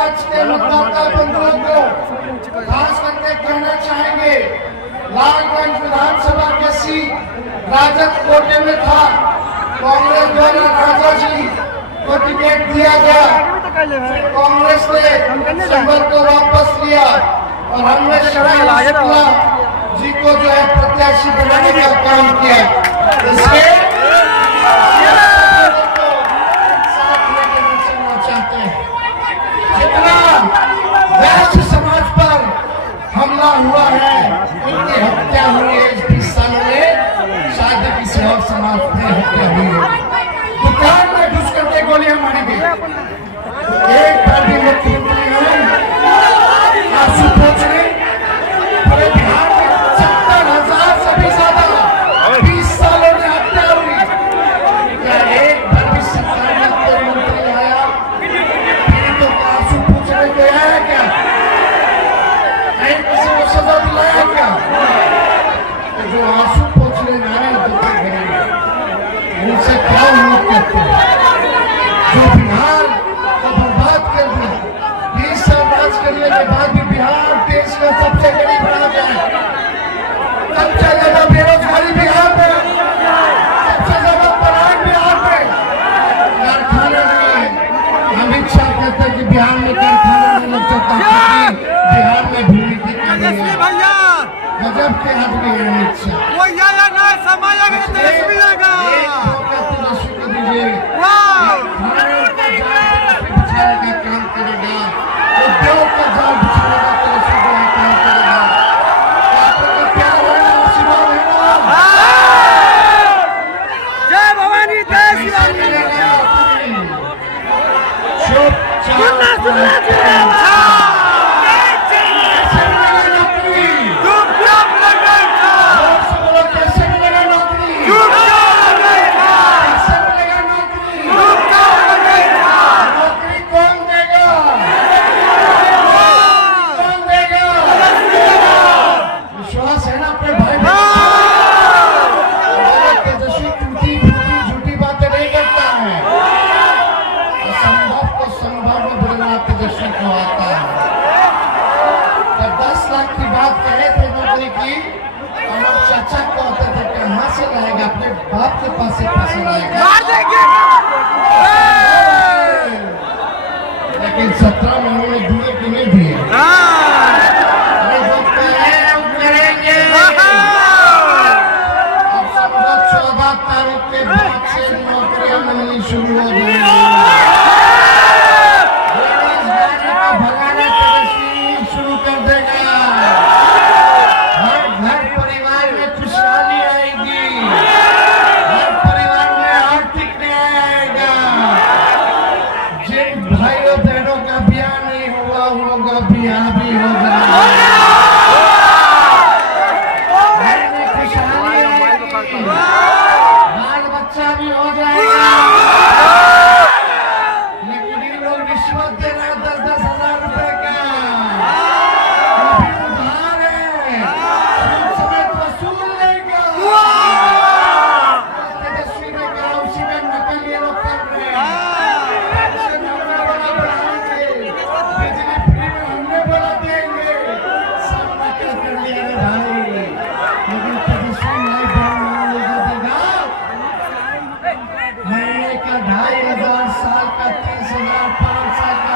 आज के मतदाता बंधुओं को खास करके कहना चाहेंगे, लालगंज विधानसभा की सीट राजद कोटे में था। कांग्रेस द्वारा राजा जी को टिकट दिया गया, कांग्रेस ने संबल को वापस लिया और हमने शरद शुक्ला जी को जो है प्रत्याशी बनाने का काम किया। इसके साथ लेकर चलना चाहते हैं। जितना वैश्य समाज पर हमला हुआ है, उनकी हत्या हुई है इस 20 सालों में, शायद किसी और समाज में हत्या हुई है। दुकान में घुस करके गोलियां मारी गई। एक बार भी मुख्यमंत्री आप सोच रहे पूरे बिहार में 70,000 से भी ज्यादा 20 सालों में हत्या हुई। क्या एक बार भी सरकार में कोई मंत्री आया पीड़ितों को आंसू पूछने को आया क्या? नहीं किसी को सजा दिलाया क्या? तो जो आंसू पूछने में आए तो क्या करेंगे? उनसे क्या उम्मीद करते हैं? जो बिहार को बर्बाद कर दिया, 20 साल राज करने के बाद भी बिहार देश का सबसे गरीब राज्य है। सबसे ज्यादा बेरोजगारी बिहार में, सबसे ज्यादा पराग बिहार में, कारखाने में। अमित शाह कहते हैं कि बिहार में कारखाना नहीं लग सकता क्योंकि बिहार में भूमि की कमी है। गजब के आदमी है अमित शाह। का काम करेगा, उद्योग का जाल बिछाने का काम करेगा। आपको प्यार है ना, आशीर्वाद है ना? जय भवानी, जय शिवानी। चाचा को होता था कहाँ से लाएगा, अपने बाप के पास से पैसे लाएगा। लेकिन 17 में उन्होंने दिए कि नहीं दिए? करेंगे। अब समझो 14 तारीख के बाद से नौकरियां मिलनी शुरू हो गई। बेरोजगारी को भगाने की शुरू कर देगा। भाइयों बहनों का ब्याह नहीं हुआ होगा, ब्याह भी होगा। खुशहाली आएगी, बाल बच्चा भी हो जाएगा। लेकिन ये लोग रिश्वत दे रहे हैं 10-10 हजार रुपए का, उधार है, समेत वसूल लेगा। तेजस्वी ने कहा उसी में नकल ये लोग कर रहे हैं। महीने का 2,500 साल का 30,000 5 साल का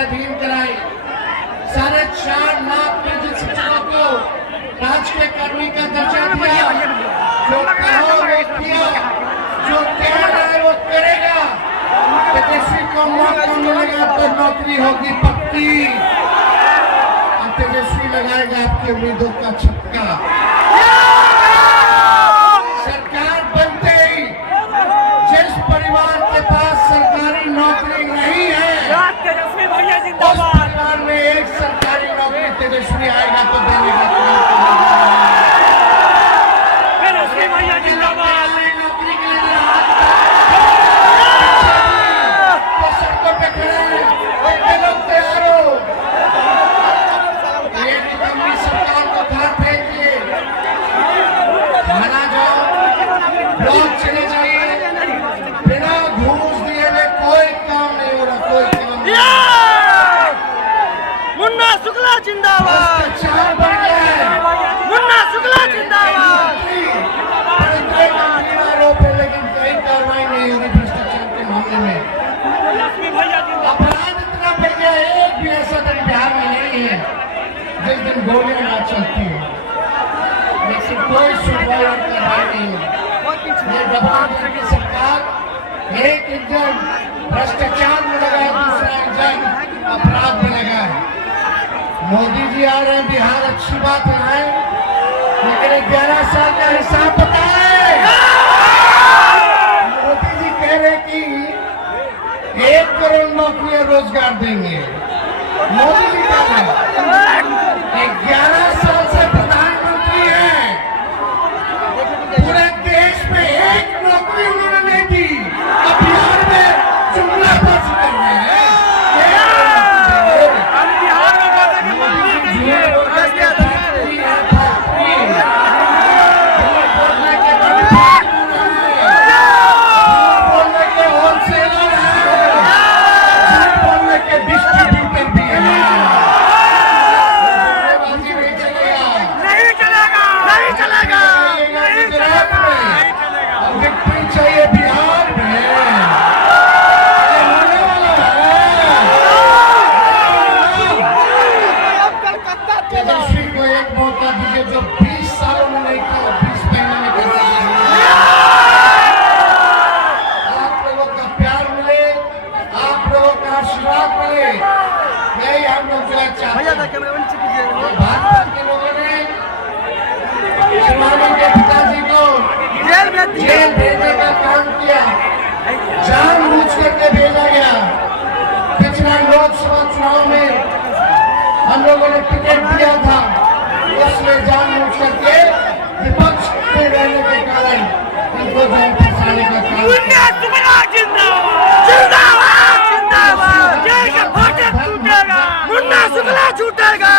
अधीन कराई। 4.5 लाख निजी शिक्षकों को राजकीय कर्मी का दर्जा दिया। जो कहा वो किया, जो कह रहा है वो करेगा। तेजस्वी को मौका मिलेगा तो नौकरी होगी पक्की। तेजस्वी लगाएगा आपकी उम्मीदों का छक्का। सरकार बनते ही जिस परिवार के पास सरकारी नौकरी नहीं है, तेजस्वी भैया उस जिंदाबाद। परिवार में एक सरकारी नौकरी तेजस्वी आएगा तो देने का तेजस्वी भैया जिंदाबाद। नौकरी के लिए तो सड़कों पे खड़े हैं, कितने लोग तैयार हो? एक निकम्मी सरकार को घर भेजिए, खाना जाओ, ब्लॉक चले जाइए। बिना घूस दिए हुए कोई काम नहीं हो रहा, कोई काम नहीं। मुन्ना शुक्ला जिंदाबाद। भ्रष्टाचार बढ़ गया है। मुन्ना शुक्ला जिंदाबाद। आरोप है लेकिन कहीं कार्रवाई नहीं हो रही भ्रष्टाचार के मामले में। तेजस्वी भैया जिंदाबाद। अपराध इतना बढ़ गया, एक भी ऐसा दिन बिहार में नहीं है जिस दिन गोलियां ना चलती हो, लेकिन कोई सुनवाई और कार्रवाई नहीं है। ये डबल की सरकार एक इंजन भ्रष्टाचार में लगा है, दूसरा इंजन अपराध में लगा है। मोदी जी आ रहे हैं बिहार, अच्छी बात है, लेकिन 11 साल का हिसाब बताएं। मोदी जी कह रहे कि 1 करोड़ नौकरियां रोजगार देंगे। मोदी जी कह रहे हैं 11 साल से प्रधानमंत्री हैं, पूरे देश में एक नौकरी उन्होंने नहीं दी। अब बिहार में जुमलाबाजी कर रहे हैं। बिहार में कहते हैं मंत्री देंगे। बोलने के होलसेलर हैं, बोलने के डिस्ट्रीब्यूटर भी हैं। बाजी नहीं चलेगा, नहीं चलेगा, नहीं चलेगा, नहीं चलेगा, नहीं चलेगा। विक्ट्री चाहिए बिहार में। ये होने वाला है। तेजस्वी को एक मौका दीजिए जो 20 सालों में नहीं था, 20 महीने में कर रहा है। आप लोगों का प्यार मिले, आप लोगों का आशीर्वाद मिले, यही हम लोग जो है चाहते हैं। भाजपा के लोगों ने शिवानी के पिताजी को जेल भेजने का काम किया, जानबूझ करके भेजा गया। पिछले लोकसभा चुनाव में हम लोगों ने टिकट दिया था, उसमें जानबूझ करके विपक्ष में रहने के कारण इनको जेल फंसाने का काम मुन्ना शुक्ला जिंदाबाद। जिंदाबाद, जिंदाबाद। जय का फाटक टूटेगा, मुन्ना शुक्ला छूटेगा।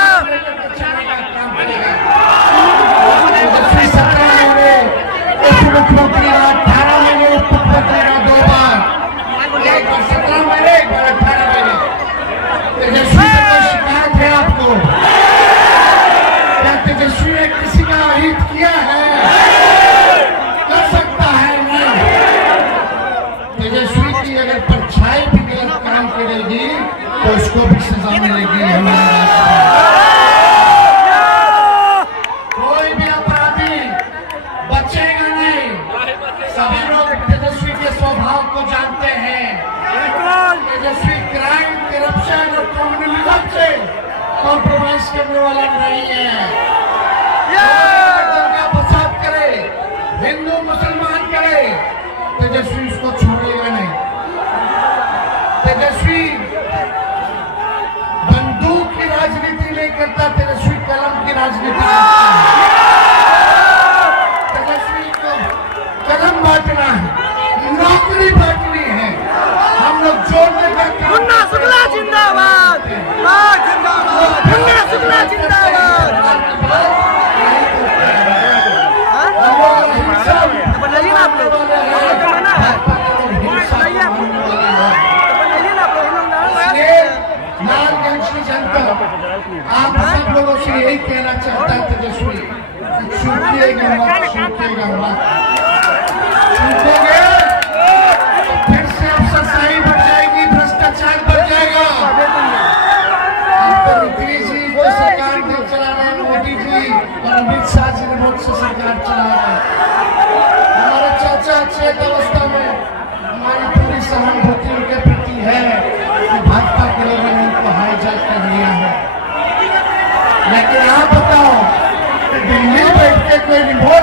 तेजस्वी सरकार में उप मुख्यमंत्री 18 महीने उप मुख्यमंत्री का 2 बार, एक बार 17 महीने, एक बार 18 महीने। तेजस्वी से कोई शिकायत है आपको? क्या तेजस्वी ने किसी का अहित किया है? कर सकता है नहीं। तेजस्वी की अगर परछाई भी गलत काम करेगी तो उसको भी सजा मिलेगी। हमारे कोई भी अपराधी बचेगा नहीं। सभी लोग तेजस्वी के स्वभाव को जानते हैं। तेजस्वी क्राइम, करप्शन और कम्युनिज्म से कॉम्प्रोमाइज करने वाला नहीं है। दंगा फसाद करे, हिंदू मुसलमान करे, तेजस्वी उसको छोड़ेगा नहीं। तेजस्वी बंदूक की राजनीति नहीं करता, तेजस्वी कलम की राजनीति करता है। तेजस्वी को कलम बांटना है, नौकरी बांटनी है। हम लोग जोड़ने का काम मुन्ना शुक्ला जिंदाबाद। हाँ, जिंदाबाद। मुन्ना शुक्ला जिंदाबाद। बताइए ना आप लोग, बनाना है, बताइए आप लोग, बताइए ना आप लोग। लालगंज की जनता आप सब लोगों से यही कहना चाहता है, तेजस्वी छूटिएगा मत, छूटिएगा मत। छूटोगे तो फिर से अफसरशाही बढ़ जाएगी, भ्रष्टाचार बढ़ जाएगा। वोट से सरकार चलाएगा। हमारे चाचा अच्छे अवस्था में, हमारी पूरी सहानुभूति उनके प्रति है कि भाजपा के लोगों ने उनको हाईजैक कर लिया है। लेकिन आप बताओ कि दिल्ली बैठ के कोई रिपोर्ट